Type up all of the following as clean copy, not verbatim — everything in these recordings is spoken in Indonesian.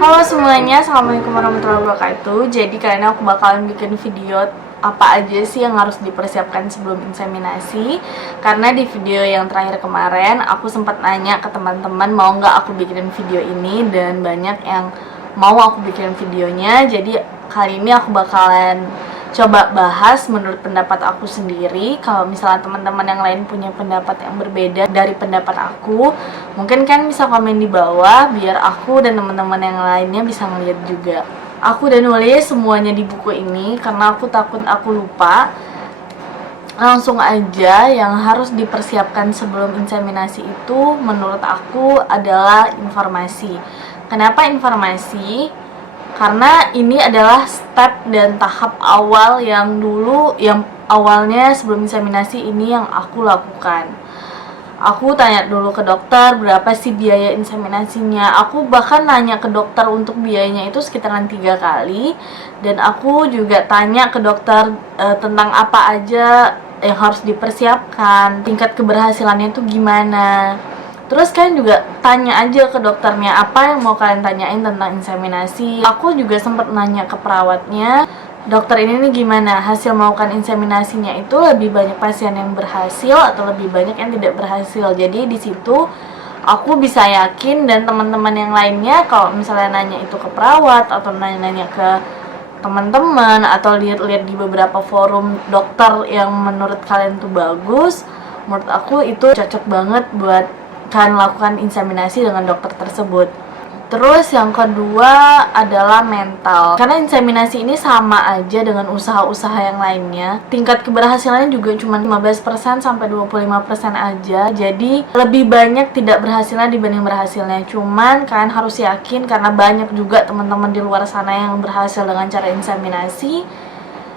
Halo semuanya, assalamualaikum warahmatullahi wabarakatuh. Jadi kali ini aku bakalan bikin video apa aja sih yang harus dipersiapkan sebelum inseminasi. Karena di video yang terakhir kemarin aku sempat nanya ke teman-teman mau nggak aku bikinin video ini, dan banyak yang mau aku bikinin videonya. Jadi kali ini aku bakalan coba bahas menurut pendapat aku sendiri. Kalau misalnya teman-teman yang lain punya pendapat yang berbeda dari pendapat aku, mungkin kan bisa komen di bawah biar aku dan teman-teman yang lainnya bisa ngeliat juga. Aku udah nulis semuanya di buku ini karena aku takut aku lupa. Langsung aja, yang harus dipersiapkan sebelum inseminasi itu menurut aku adalah informasi. Kenapa informasi? Karena ini adalah step dan tahap awal yang awalnya sebelum inseminasi ini yang aku lakukan. Aku tanya dulu ke dokter berapa sih biaya inseminasinya. Aku bahkan nanya ke dokter untuk biayanya itu sekitaran 3 kali. Dan aku juga tanya ke dokter tentang apa aja yang harus dipersiapkan, tingkat keberhasilannya itu gimana. Terus kalian juga tanya aja ke dokternya apa yang mau kalian tanyain tentang inseminasi. Aku juga sempat nanya ke perawatnya, dokter ini nih gimana hasil melakukan inseminasinya, itu lebih banyak pasien yang berhasil atau lebih banyak yang tidak berhasil. Jadi di situ aku bisa yakin, dan teman-teman yang lainnya kalau misalnya nanya itu ke perawat atau nanya-nanya ke teman-teman atau lihat-lihat di beberapa forum dokter yang menurut kalian tuh bagus, menurut aku itu cocok banget buat kalian lakukan inseminasi dengan dokter tersebut. Terus yang kedua adalah mental. Karena inseminasi ini sama aja dengan usaha-usaha yang lainnya. Tingkat keberhasilannya juga cuma 15% sampai 25% aja. Jadi lebih banyak tidak berhasilnya dibanding berhasilnya. Cuman kalian harus yakin karena banyak juga teman-teman di luar sana yang berhasil dengan cara inseminasi,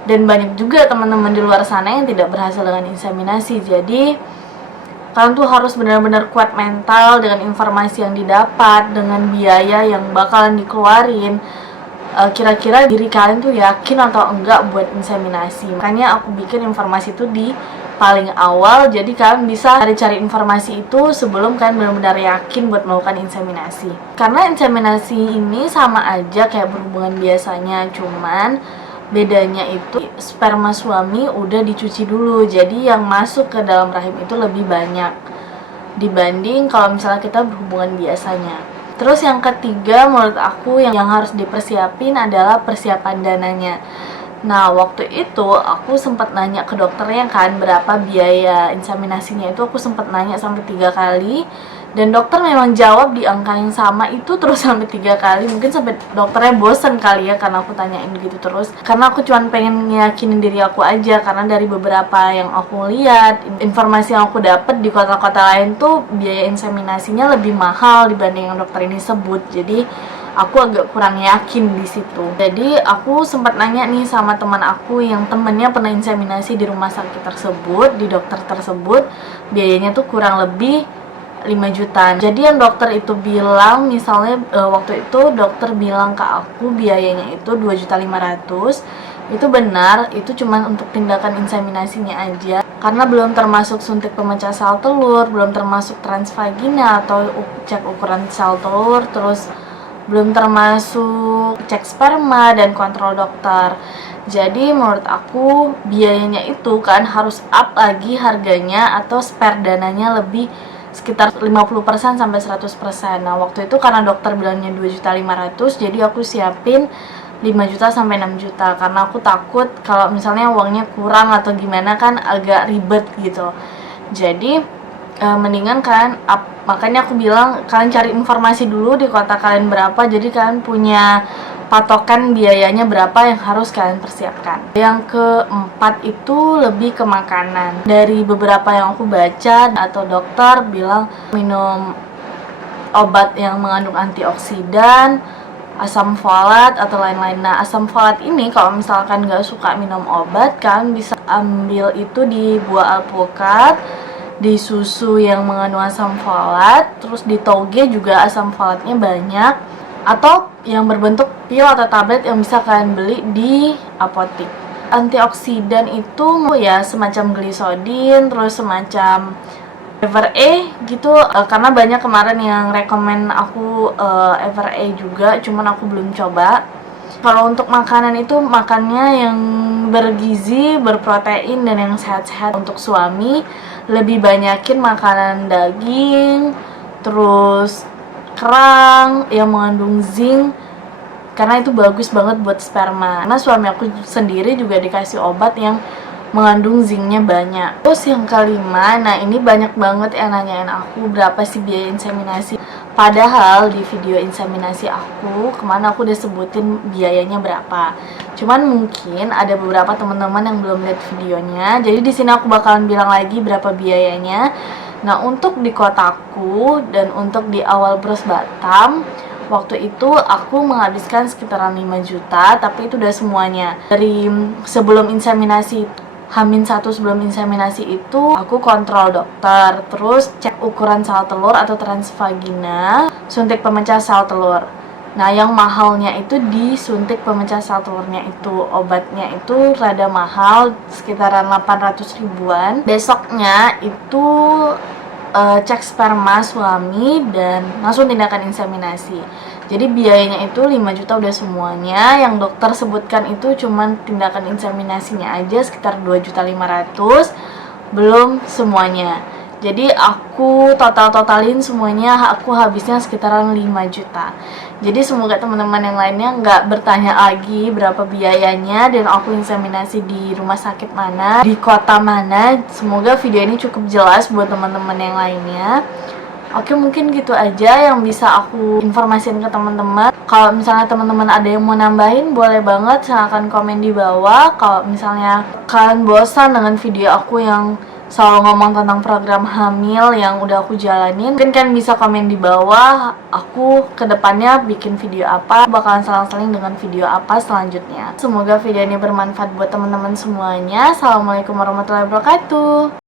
dan banyak juga teman-teman di luar sana yang tidak berhasil dengan inseminasi. Jadi kalian tuh harus benar-benar kuat mental dengan informasi yang didapat, dengan biaya yang bakalan dikeluarin. Kira-kira diri kalian tuh yakin atau enggak buat inseminasi. Makanya aku bikin informasi itu di paling awal, jadi kalian bisa cari-cari informasi itu sebelum kalian benar-benar yakin buat melakukan inseminasi. Karena inseminasi ini sama aja kayak berhubungan biasanya, cuman bedanya itu sperma suami udah dicuci dulu, jadi yang masuk ke dalam rahim itu lebih banyak dibanding kalau misalnya kita berhubungan biasanya. Terus yang ketiga menurut aku yang harus dipersiapin adalah persiapan dananya. Nah waktu itu aku sempat nanya ke dokternya kan berapa biaya inseminasinya, itu aku sempat nanya sampai 3 kali, dan dokter memang jawab di angka yang sama itu terus sampai 3 kali. Mungkin sampai dokternya bosen kali ya karena aku tanyain gitu terus, karena aku cuma pengen yakinin diri aku aja. Karena dari beberapa yang aku lihat, informasi yang aku dapet di kota-kota lain tuh biaya inseminasinya lebih mahal dibanding yang dokter ini sebut. Jadi aku agak kurang yakin di situ. Jadi aku sempat nanya nih sama teman aku yang temennya pernah inseminasi di rumah sakit tersebut, di dokter tersebut, biayanya tuh kurang lebih 5 juta. Jadi yang dokter itu bilang, misalnya waktu itu dokter bilang ke aku biayanya itu 2.500.000. Itu benar, itu cuma untuk tindakan inseminasinya aja. Karena belum termasuk suntik pemecah sel telur, belum termasuk transvaginal atau cek ukuran sel telur, terus belum termasuk cek sperma dan kontrol dokter. Jadi menurut aku biayanya itu kan harus up lagi harganya, atau spare dananya lebih sekitar 50% sampai 100%. Nah waktu itu karena dokter bilangnya 2.500.000, jadi aku siapin 5 juta sampai 6 juta karena aku takut kalau misalnya uangnya kurang atau gimana kan agak ribet gitu. Jadi mendingan kalian up. Makanya aku bilang kalian cari informasi dulu di kota kalian berapa, jadi kalian punya patokan biayanya berapa yang harus kalian persiapkan. Yang keempat itu lebih ke makanan. Dari beberapa yang aku baca atau dokter bilang minum obat yang mengandung antioksidan, asam folat atau lain-lain. Nah asam folat ini kalau misalkan nggak suka minum obat, kalian bisa ambil itu di buah alpukat, di susu yang mengandung asam folat, terus di toge juga asam folatnya banyak, atau yang berbentuk pil atau tablet yang bisa kalian beli di apotik. Antioksidan itu ya semacam glisodin, terus semacam Everea gitu, karena banyak kemarin yang rekomen aku Everea juga, cuman aku belum coba. Kalau untuk makanan itu makannya yang bergizi, berprotein, dan yang sehat-sehat. Untuk suami lebih banyakin makanan daging, terus kerang yang mengandung zinc, karena itu bagus banget buat sperma. Karena suami aku sendiri juga dikasih obat yang mengandung zincnya banyak. Terus yang kelima, nah ini banyak banget yang nanyain aku berapa sih biaya inseminasi. Padahal di video inseminasi aku kemana aku udah sebutin biayanya berapa. Cuman mungkin ada beberapa teman-teman yang belum lihat videonya. Jadi di sini aku bakalan bilang lagi berapa biayanya. Nah untuk di kotaku dan untuk di awal bros Batam, waktu itu aku menghabiskan sekitaran 5 juta, tapi itu udah semuanya. Dari sebelum inseminasi, H-1 sebelum inseminasi itu aku kontrol dokter, terus cek ukuran sel telur atau transvagina, suntik pemecah sel telur. Nah yang mahalnya itu di suntik pemecah sel telurnya itu, obatnya itu rada mahal, sekitaran 800 ribuan. Besoknya itu cek sperma suami dan langsung tindakan inseminasi. Jadi biayanya itu 5 juta udah semuanya. Yang dokter sebutkan itu cuman tindakan inseminasinya aja sekitar 2.500.000, belum semuanya. Jadi aku totalin semuanya, aku habisnya sekitaran 5 juta. Jadi semoga teman-teman yang lainnya nggak bertanya lagi berapa biayanya dan aku inseminasi di rumah sakit mana, di kota mana. Semoga video ini cukup jelas buat teman-teman yang lainnya. Oke, mungkin gitu aja yang bisa aku informasiin ke teman-teman. Kalau misalnya teman-teman ada yang mau nambahin, boleh banget, silahkan komen di bawah. Kalau misalnya kalian bosan dengan video aku yang selalu ngomong tentang program hamil yang udah aku jalanin, mungkin kan bisa komen di bawah. Aku kedepannya bikin video apa, bakalan selang-seling dengan video apa selanjutnya. Semoga video ini bermanfaat buat teman-teman semuanya. Assalamualaikum warahmatullahi wabarakatuh.